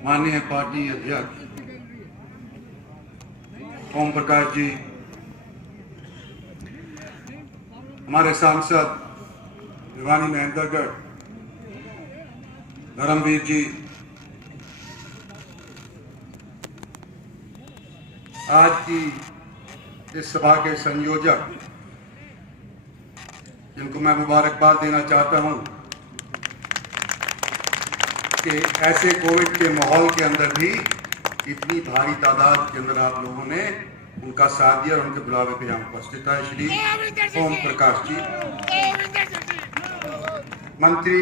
माननीय पार्टी अध्यक्ष ओम प्रकाश जी, हमारे सांसद भिवानी महेंद्रगढ़ धर्मवीर जी, आज की इस सभा के संयोजक जिनको मैं मुबारकबाद देना चाहता हूं कि ऐसे कोविड के माहौल के अंदर भी इतनी भारी तादाद के अंदर आप लोगों ने उनका साथ दिया और उनके बुलावे पे यहाँ उपस्थित है। श्री ओम प्रकाश जी, मंत्री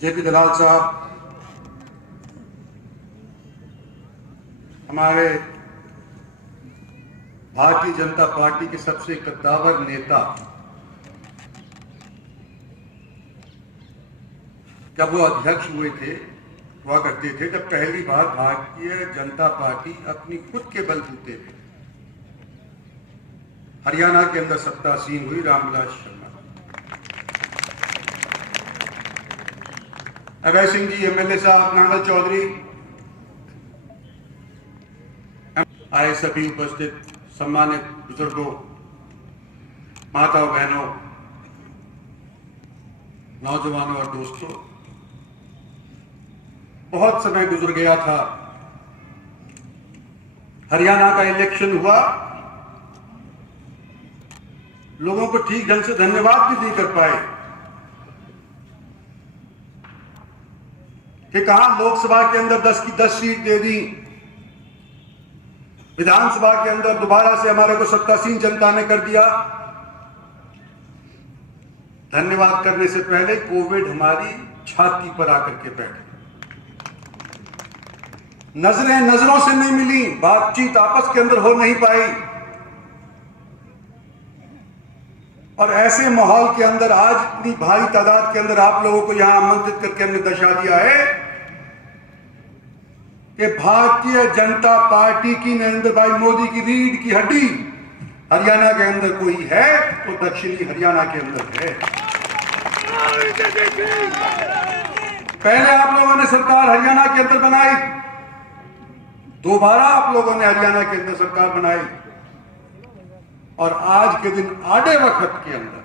जेपी दलाल साहब, हमारे भारतीय जनता पार्टी के सबसे कद्दावर नेता, जब वो अध्यक्ष हुआ करते थे तब पहली बार भारतीय जनता पार्टी अपनी खुद के बलबूते पे हरियाणा के अंदर सत्तासीन हुई। रामविलास शर्मा, अभय सिंह जी एमएलए साहब, नांगल चौधरी, आए सभी उपस्थित सम्मानित बुजुर्गों, माताओं, बहनों, नौजवानों और दोस्तों, बहुत समय गुजर गया था। हरियाणा का इलेक्शन हुआ, लोगों को ठीक ढंग से धन्यवाद भी नहीं कर पाए कि कहां लोकसभा के अंदर 10 की 10 सीट दे दी, विधानसभा के अंदर दोबारा से हमारे को सत्तासीन जनता ने कर दिया। धन्यवाद करने से पहले कोविड हमारी छाती पर आकर के बैठे, नजरें नजरों से नहीं मिली, बातचीत आपस के अंदर हो नहीं पाई, और ऐसे माहौल के अंदर आज इतनी भारी तादाद के अंदर आप लोगों को यहां आमंत्रित करके हमने दर्शा दिया है कि भारतीय जनता पार्टी की नरेंद्र भाई मोदी की रीढ़ की हड्डी हरियाणा के अंदर कोई है तो दक्षिणी हरियाणा के अंदर है। पहले आप लोगों ने सरकार हरियाणा के अंदर बनाई, दोबारा आप लोगों ने हरियाणा के अंदर सरकार बनाई, और आज के दिन आधे वक्त के अंदर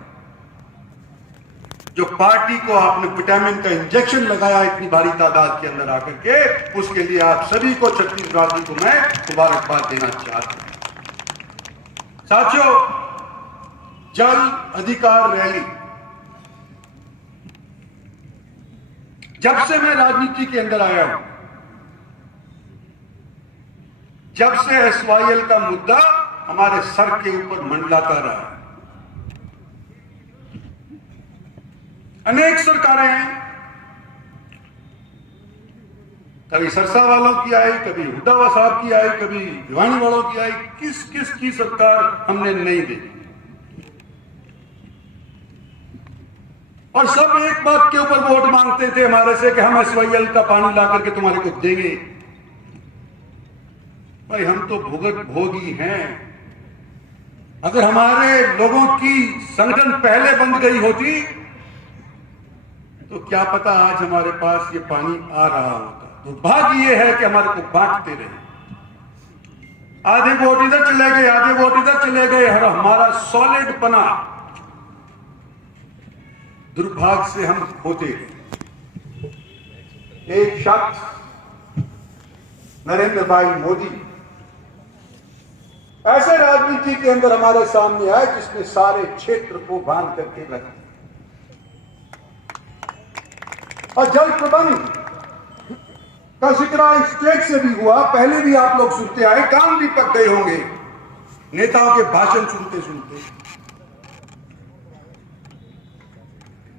जो पार्टी को आपने विटामिन का इंजेक्शन लगाया इतनी भारी तादाद के अंदर आकर के, उसके लिए आप सभी को, छत्तीसगढ़ को मैं मुबारकबाद देना चाहता हूं। साथियों, जल अधिकार रैली, जब से मैं राजनीति के अंदर आया हूं, जब से एसवाईएल का मुद्दा हमारे सर के ऊपर मंडलाता रहा, अनेक सरकारें हैं, कभी सरसा वालों की आई, कभी हुड्डा साहब की आई, कभी भिवानी वालों की आई, किस किस की सरकार हमने नहीं देखी, और सब एक बात के ऊपर वोट मांगते थे हमारे से कि हम एसवाईएल का पानी ला करके तुम्हारे को देंगे। भाई, हम तो भुगत भोगी हैं। अगर हमारे लोगों की संगठन पहले बंद गई होती तो क्या पता आज हमारे पास ये पानी आ रहा होता। दुर्भाग्य ये है कि हमारे को बांटते रहे, आधे वोट इधर चले गए, आधे वोट इधर चले गए, और हमारा सॉलिड पना दुर्भाग्य से हम खोते रहे। एक शख्स नरेंद्र भाई मोदी ऐसे राजनीति के अंदर हमारे सामने आए जिसने सारे क्षेत्र को बांध करके रख दिया, और जल प्रबंध का जिक्र स्टेट से भी हुआ, पहले भी आप लोग सुनते आए, कान भी पक गए होंगे नेताओं के भाषण सुनते सुनते।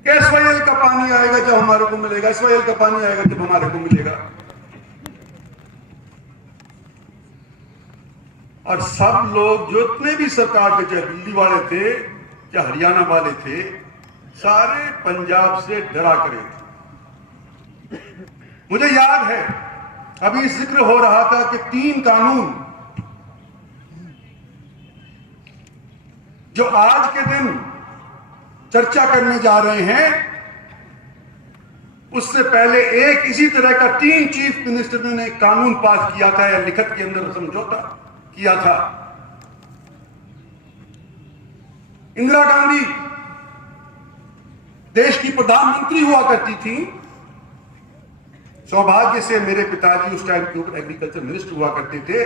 एसवाईएल का पानी आएगा जब हमारे को मिलेगा, एसवाईएल का पानी आएगा जब हमारे को मिलेगा, और सब लोग जितने भी सरकार के, चाहे दिल्ली वाले थे चाहे हरियाणा वाले थे, सारे पंजाब से डरा करे थे। मुझे याद है अभी जिक्र हो रहा था कि 3 कानून जो आज के दिन चर्चा करने जा रहे हैं, उससे पहले एक इसी तरह का 3 चीफ मिनिस्टर ने कानून पास किया था या लिखत के अंदर समझौता किया था। इंदिरा गांधी देश की प्रधानमंत्री हुआ करती थी। सौभाग्य से मेरे पिताजी उस टाइम के ऊपर एग्रीकल्चर मिनिस्टर हुआ करते थे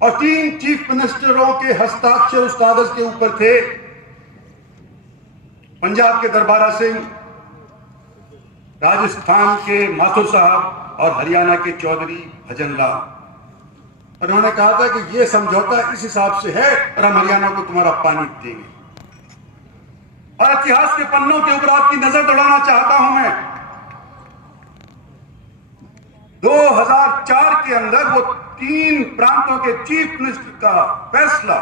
और 3 चीफ मिनिस्टरों के हस्ताक्षर उस कागज के ऊपर थे। पंजाब के दरबारा सिंह, राजस्थान के माथुर साहब और हरियाणा के चौधरी भजन लाल। उन्होंने कहा था कि यह समझौता इस हिसाब से है और हम हरियाणा को तुम्हारा पानी देंगे। और इतिहास के पन्नों के ऊपर आपकी नजर दौड़ाना चाहता हूं मैं, 2004 के अंदर वो 3 प्रांतों के चीफ मिनिस्टर का फैसला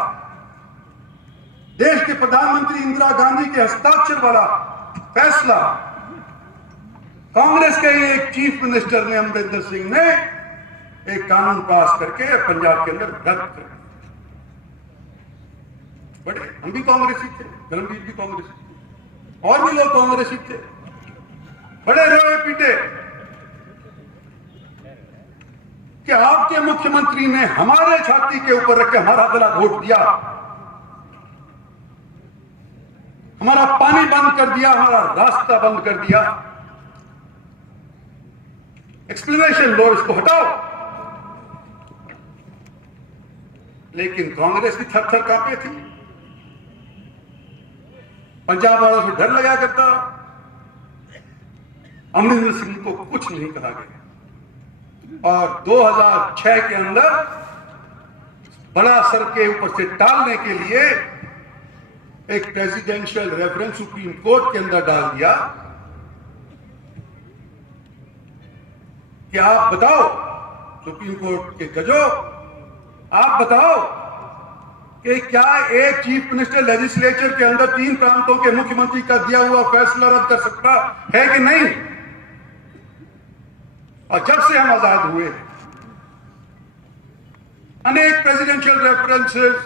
देश के प्रधानमंत्री इंदिरा गांधी के हस्ताक्षर वाला फैसला कांग्रेस के ही एक चीफ मिनिस्टर ने, अमरिंदर सिंह ने, एक कानून पास करके पंजाब के अंदर रद्द कर दिया। बड़े हम भी कांग्रेसी थे, धर्मवीर भी कांग्रेसी थे और भी लोग कांग्रेसी थे, बड़े रोए पीटे कि आपके मुख्यमंत्री ने हमारे छाती के ऊपर रख के हमारा गला घोट दिया, हमारा पानी बंद कर दिया, हमारा रास्ता बंद कर दिया। एक्सप्लेनेशन लो, इसको हटाओ। लेकिन कांग्रेस भी थर-थर कांपे थी, पंजाब वालों से डर लगा करता। अमरिंदर सिंह को कुछ नहीं कहा गया और 2006 के अंदर बड़ा सर के ऊपर से टालने के लिए एक प्रेसिडेंशियल रेफरेंस सुप्रीम कोर्ट के अंदर डाल दिया कि आप बताओ, सुप्रीम कोर्ट के जजों, आप बताओ कि क्या एक चीफ मिनिस्टर लेजिस्लेचर के अंदर 3 प्रांतों के मुख्यमंत्री का दिया हुआ फैसला रद्द कर सकता है कि नहीं। और जब से हम आजाद हुए अनेक प्रेसिडेंशियल रेफरेंसेस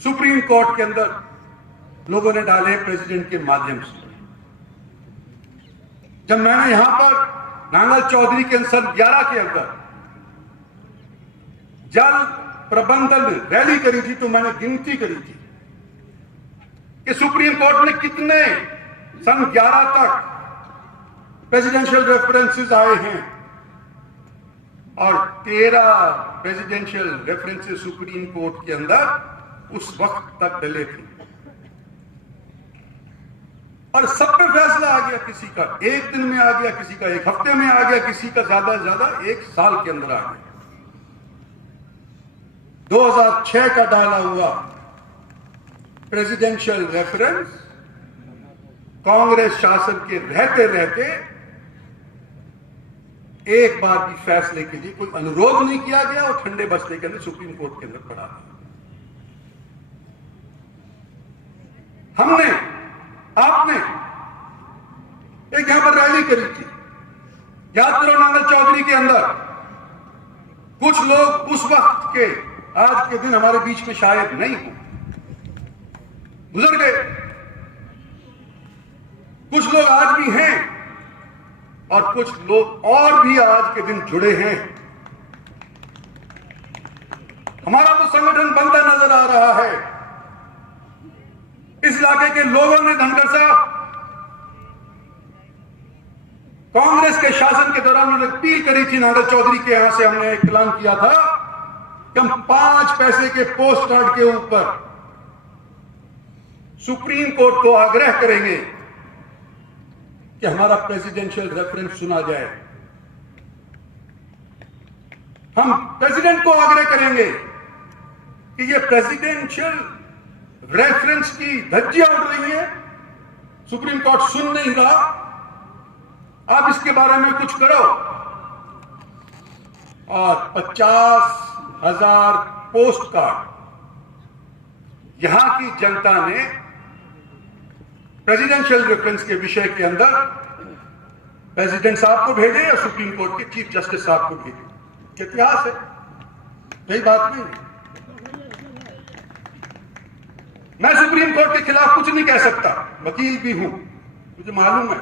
सुप्रीम कोर्ट के अंदर लोगों ने डाले प्रेसिडेंट के माध्यम से। जब मैंने यहां पर नांगल चौधरी के सन 11 के अंदर जल प्रबंधन रैली करी थी तो मैंने गिनती करी थी कि सुप्रीम कोर्ट ने कितने सन 11 तक प्रेसिडेंशियल रेफरेंसेस आए हैं और 13 प्रेसिडेंशियल रेफरेंसेस सुप्रीम कोर्ट के अंदर उस वक्त तक डले थे और सब पे फैसला आ गया। किसी का 1 दिन में आ गया, किसी का 1 हफ्ते में आ गया, किसी का ज्यादा से ज्यादा 1 साल के अंदर आ गया। 2006 का डाला हुआ प्रेसिडेंशियल रेफरेंस कांग्रेस शासन के रहते रहते एक बार भी फैसले के लिए कोई अनुरोध नहीं किया गया और ठंडे बस्ते के अंदर सुप्रीम कोर्ट के अंदर पड़ा। हमने, आपने एक यहां पर रैली करी थी, याद करो, नांगल चौधरी के अंदर कुछ लोग उस वक्त के आज के दिन हमारे बीच में शायद नहीं हो, गुजर गए। कुछ लोग आज भी हैं और कुछ लोग और भी आज के दिन जुड़े हैं। हमारा तो संगठन बनता नजर आ रहा है। इस इलाके के लोगों ने, धनखड़ साहब, कांग्रेस के शासन के दौरान उन्होंने अपील करी थी, नांगल चौधरी के यहां से हमने एक ऐलान किया था कि हम 5 पैसे के पोस्ट कार्ड के ऊपर सुप्रीम कोर्ट को आग्रह करेंगे कि हमारा प्रेसिडेंशियल रेफरेंस सुना जाए। हम प्रेसिडेंट को आग्रह करेंगे कि यह प्रेसिडेंशियल रेफरेंस की धज्जियां उड़ रही है, सुप्रीम कोर्ट सुन नहीं रहा, आप इसके बारे में कुछ करो। और 50,000 पोस्ट कार्ड यहां की जनता ने प्रेसिडेंशियल रेफरेंस के विषय के अंदर प्रेसिडेंट साहब को भेजे या सुप्रीम कोर्ट के चीफ जस्टिस साहब को भेजे। इतिहास है, सही बात नहीं। मैं सुप्रीम कोर्ट के खिलाफ कुछ नहीं कह सकता, वकील भी हूं, मुझे मालूम है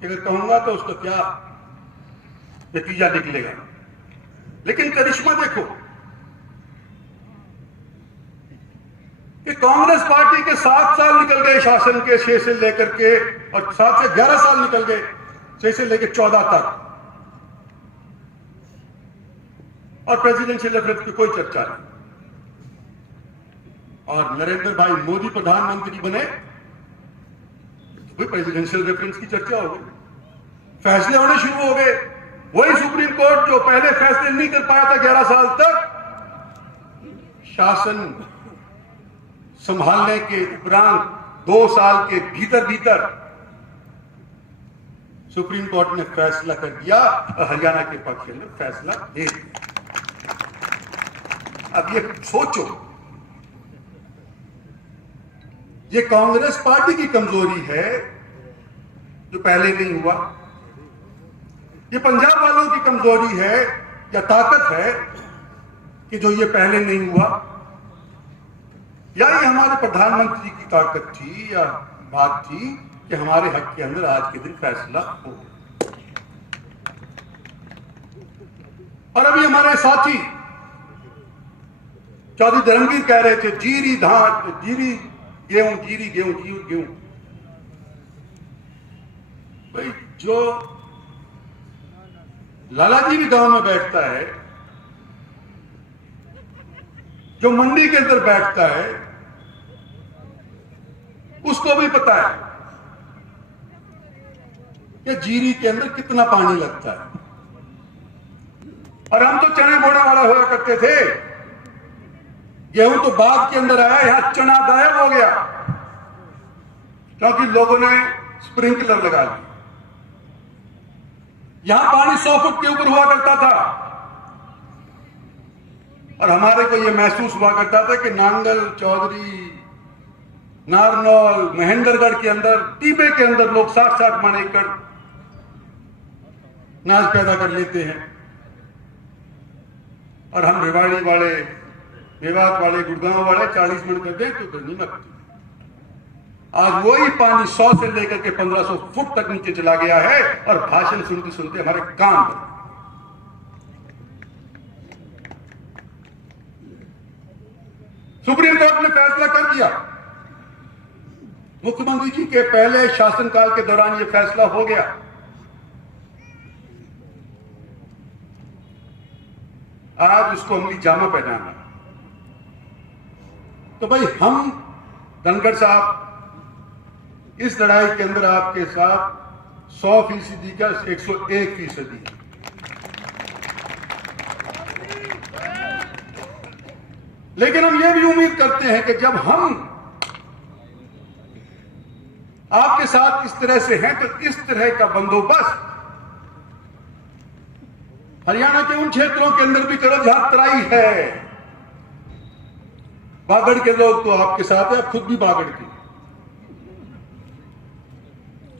कि अगर कहूंगा तो उसका क्या नतीजा निकलेगा, लेकिन करिश्मा देखो कि कांग्रेस पार्टी के 7 साल निकल गए शासन के, 6 से लेकर के, और 7 से 11 साल निकल गए, 6 से लेकर 14 तक, और प्रेसिडेंशियल रेफरेंस की कोई चर्चा नहीं। और नरेंद्र भाई मोदी प्रधानमंत्री बने तो प्रेसिडेंशियल रेफरेंस की चर्चा हो गई, फैसले होने शुरू हो गए। वही सुप्रीम कोर्ट जो पहले फैसले नहीं कर पाया था 11 साल तक, शासन संभालने के उपरांत 2 साल के भीतर भीतर सुप्रीम कोर्ट ने फैसला कर दिया और हरियाणा के पक्ष में फैसला दे दिया। अब ये सोचो, ये कांग्रेस पार्टी की कमजोरी है जो पहले नहीं हुआ, ये पंजाब वालों की कमजोरी है या ताकत है कि जो ये पहले नहीं हुआ, या ये हमारे प्रधानमंत्री की ताकत थी या बात थी कि हमारे हक के अंदर आज के दिन फैसला हो। और अभी हमारे साथी चौधरी धर्मवीर कह रहे थे जीरी धान, जीरी गेहूं, जीरी गेहूं, जीरी गेहूं। भाई जो लालाजी भी गांव में बैठता है, जो मंडी के अंदर बैठता है, उसको भी पता है कि जीरी के अंदर कितना पानी लगता है। और हम तो चने बोने वाला हुआ करते थे, गेहूं तो बाग के अंदर आया, यहां चना गायब हो गया क्योंकि लोगों ने स्प्रिंकलर लगा दी। यहां पानी 100 फुट के ऊपर हुआ करता था और हमारे को यह महसूस हुआ करता था कि नांगल, चौधरी, नारनौल, महेंद्रगढ़ के अंदर, टीबे के अंदर लोग 60-60 मन एकड़ नाज पैदा कर लेते हैं और हम रेवाड़ी वाले, मेवात वाले, गुड़गांव वाले 40 मन कर दें तो नहीं लगती। आज वही पानी 100 से लेकर के 1500 फुट तक नीचे चला गया है और भाषण सुनते सुनते हमारे कान बंद। सुप्रीम कोर्ट ने फैसला कर दिया, मुख्यमंत्री जी के पहले शासनकाल के दौरान यह फैसला हो गया। आज उसको अमली जामा पहनाना। तो भाई हम धनखड़ साहब इस लड़ाई के अंदर आपके साथ 100% का 101%। लेकिन हम ये भी उम्मीद करते हैं कि जब हम आपके साथ इस तरह से हैं तो इस तरह का बंदोबस्त हरियाणा के उन क्षेत्रों के अंदर भी करो जहां तराई है। बागड़ के लोग तो आपके साथ है, आप खुद भी बागड़ के,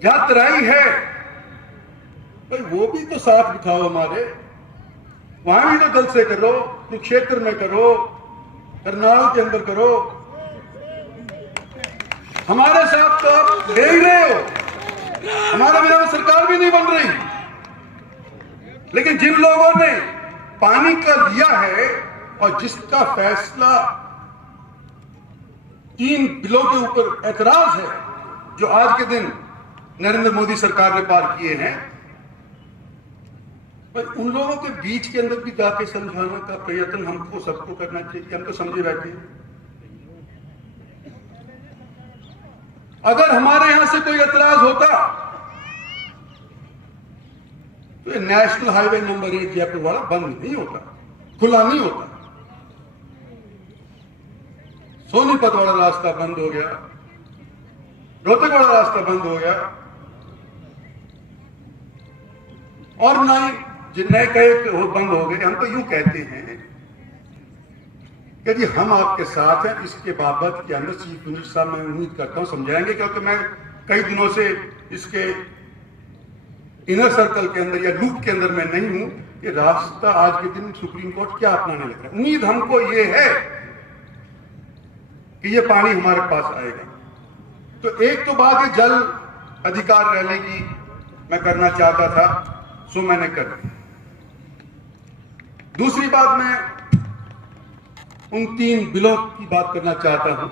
जहां तराई है भाई वो भी तो साथ बिठाओ हमारे, वहां भी तो दल से करो, कुरुक्षेत्र में करो, करनाल के अंदर करो। हमारे साथ तो आप ले ही रहे हो, हमारे बिना सरकार भी नहीं बन रही। लेकिन जिन लोगों ने पानी का लिया है और जिसका फैसला 3 बिलों के ऊपर ऐतराज है जो आज के दिन नरेंद्र मोदी सरकार ने पार किए हैं, पर उन लोगों के बीच के अंदर भी जाके समझाने का प्रयत्न हमको सबको करना चाहिए। हम तो समझे बैठे हैं, अगर हमारे यहां से कोई ऐतराज होता तो नेशनल हाईवे नंबर 1 जयपुर वाला बंद नहीं होता, खुला नहीं होता। सोनीपत वाला रास्ता बंद हो गया, रोहतक वाला रास्ता बंद हो गया, और ना ही जिन्हें कहे बंद हो गए। हम तो यूं कहते हैं कि जी हम आपके साथ हैं। इसके बाबत के अंदर चीफ मिनिस्टर साहब मैं उम्मीद करता हूं समझाएंगे, क्योंकि मैं कई दिनों से इसके इनर सर्कल के अंदर या लूप के अंदर मैं नहीं हूं कि रास्ता आज के दिन सुप्रीम कोर्ट क्या अपनाने लग रहा है। उम्मीद हमको ये है कि ये पानी हमारे पास आएगा। तो एक तो बात है जल अधिकार रैली की मैं करना चाहता था, सो मैंने कर दी। दूसरी बात, मैं उन 3 बिलों की बात करना चाहता हूं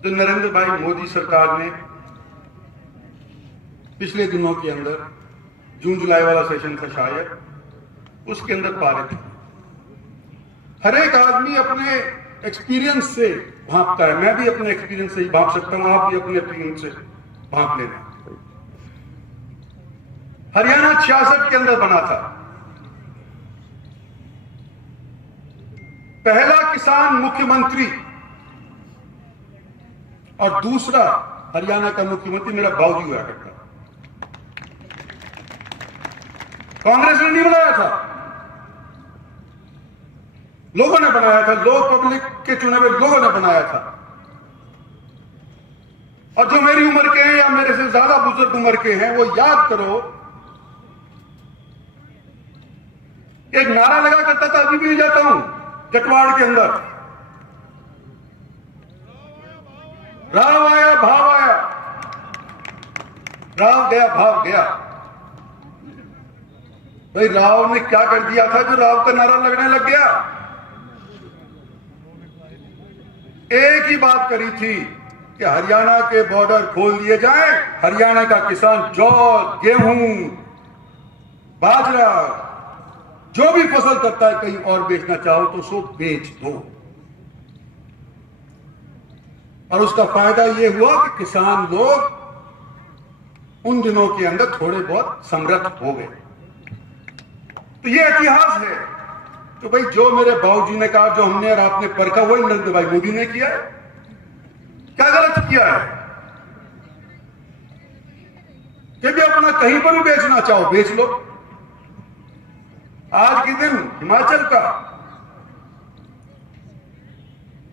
जो नरेंद्र भाई मोदी सरकार ने पिछले दिनों के अंदर, जून जुलाई वाला सेशन था शायद, उसके अंदर पारित। हर एक आदमी अपने एक्सपीरियंस से भांपता है, मैं भी अपने एक्सपीरियंस से ही भांप सकता हूं, आप भी अपने एक्सपीरियंस से भांप लेना। हरियाणा 66 के अंदर बना था, पहला किसान मुख्यमंत्री और दूसरा हरियाणा का मुख्यमंत्री मेरा बाबूजी हुआ करता। कांग्रेस ने नहीं बनाया था, लोगों ने बनाया था, लोग पब्लिक के चुने हुए लोगों ने बनाया था। और जो मेरी उम्र के हैं या मेरे से ज्यादा बुजुर्ग उम्र के हैं, वो याद करो, एक नारा लगा करता था, अभी भी जाता हूं जटवाड़ के अंदर, राव आया भाव आया, राव गया भाव गया। भाई राव ने क्या कर दिया था जो राव का नारा लगने लग गया? एक ही बात करी थी कि हरियाणा के बॉर्डर खोल दिए जाएं, हरियाणा का किसान जौ, गेहूं, बाजरा, जो भी फसल करता है कहीं और बेचना चाहो तो सो बेच दो। और उसका फायदा यह हुआ कि किसान लोग उन दिनों के अंदर थोड़े बहुत समृद्ध हो गए। तो यह इतिहास है। तो भाई जो मेरे बाबूजी ने कहा, जो हमने और आपने परखा, वही नरेंद्र भाई मोदी ने किया है। क्या गलत किया है? कि भी अपना कहीं पर भी बेचना चाहो बेच लो। आज के दिन हिमाचल का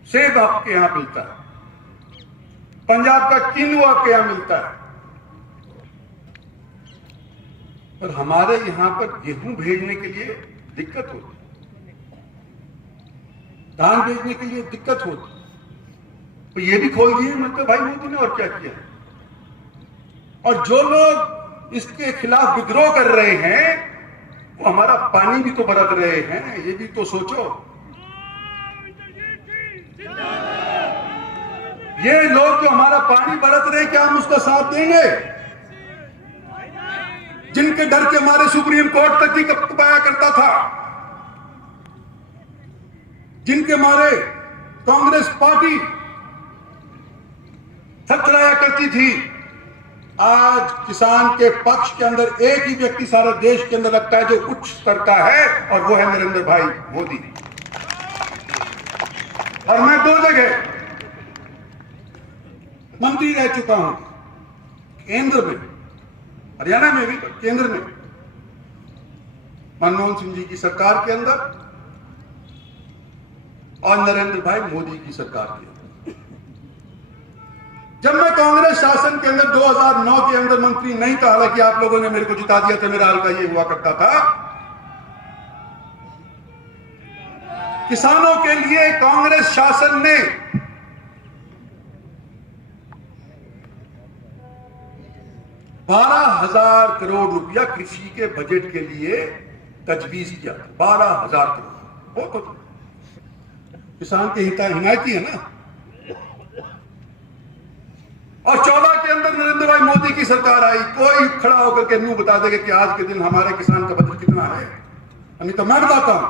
सेब आपके यहां मिलता है, पंजाब का किन्नू आपके यहां मिलता है, पर हमारे यहां पर गेहूं भेजने के लिए दिक्कत होती, धान भेजने के लिए दिक्कत होती। तो ये भी खोल दिए मतलब भाई मोदी ने, और क्या किया? और जो लोग इसके खिलाफ विद्रोह कर रहे हैं वो हमारा पानी भी तो बरत रहे हैं, ये भी तो सोचो। ये लोग जो हमारा पानी बरत रहे, क्या हम उसका साथ देंगे? जिनके डर के मारे सुप्रीम कोर्ट तक ही कपाया करता था, जिनके मारे कांग्रेस पार्टी थरथराया करती थी, आज किसान के पक्ष के अंदर एक ही व्यक्ति सारे देश के अंदर लगता है जो उच्च स्तर का है, और वो है नरेंद्र भाई मोदी। और मैं 2 जगह मंत्री रह चुका हूं, केंद्र में, हरियाणा में भी, केंद्र में मनमोहन सिंह जी की सरकार के अंदर और नरेंद्र भाई मोदी की सरकार के अंदर। जब मैं कांग्रेस शासन के अंदर 2009 के अंदर मंत्री नहीं था, हालांकि आप लोगों ने मेरे को जिता दिया था, मेरा हल्का ये हुआ करता था, किसानों के लिए कांग्रेस शासन ने 12,000 करोड़ रुपया कृषि के बजट के लिए तजवीज किया। 12,000 करोड़, वो तो किसान के हिमायती है ना। और 14 के अंदर नरेंद्र भाई मोदी की सरकार आई, कोई खड़ा होकर के न्यू बता देगा कि आज के दिन हमारे किसान का बजट कितना है? नहीं तो मैं बताता हूं,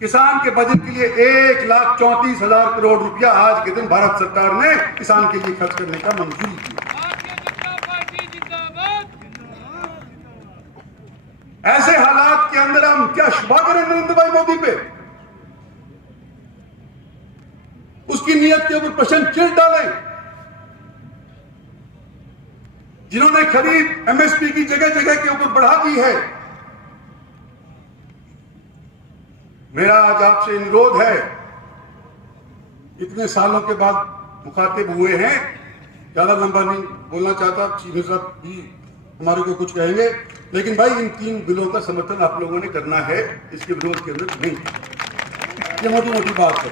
किसान के बजट के लिए 1,34,000 करोड़ रुपया आज के दिन भारत सरकार ने किसान के लिए खर्च करने का मंजूरी की। ऐसे हालात के अंदर हम क्या शुभा करें नरेंद्र भाई मोदी पे? उसकी नीयत के ऊपर प्रश्न चिन्ह डालें। जिन्होंने खरीद एमएसपी की जगह जगह के ऊपर बढ़ा दी है। मेरा आज आपसे अनुरोध है, इतने सालों के बाद मुखातिब हुए हैं, ज्यादा लंबा नहीं बोलना चाहता, चीफ साहब भी हमारे को कुछ कहेंगे, लेकिन भाई इन 3 बिलों का समर्थन आप लोगों ने करना है, इसके विरोध के अंदर नहीं। ये मोटी मोटी बात है।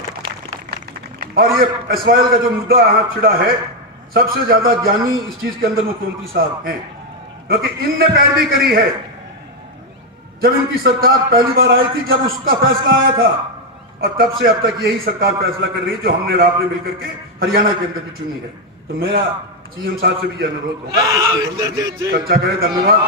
और ये SYL का जो मुद्दा यहाँ छिड़ा है, सबसे ज्यादा ज्ञानी इस चीज के अंदर मुख्यमंत्री साहब हैं, क्योंकि इनने पैरवी करी है। जब इनकी सरकार पहली बार आई थी, जब उसका फैसला आया था, और तब से अब तक यही सरकार फैसला कर रही है जो हमने आपने मिलकर के हरियाणा के अंदर भी चुनी है। तो मेरा CM साहब से भी यह अनुरोध होगा, चर्चा करें। धन्यवाद।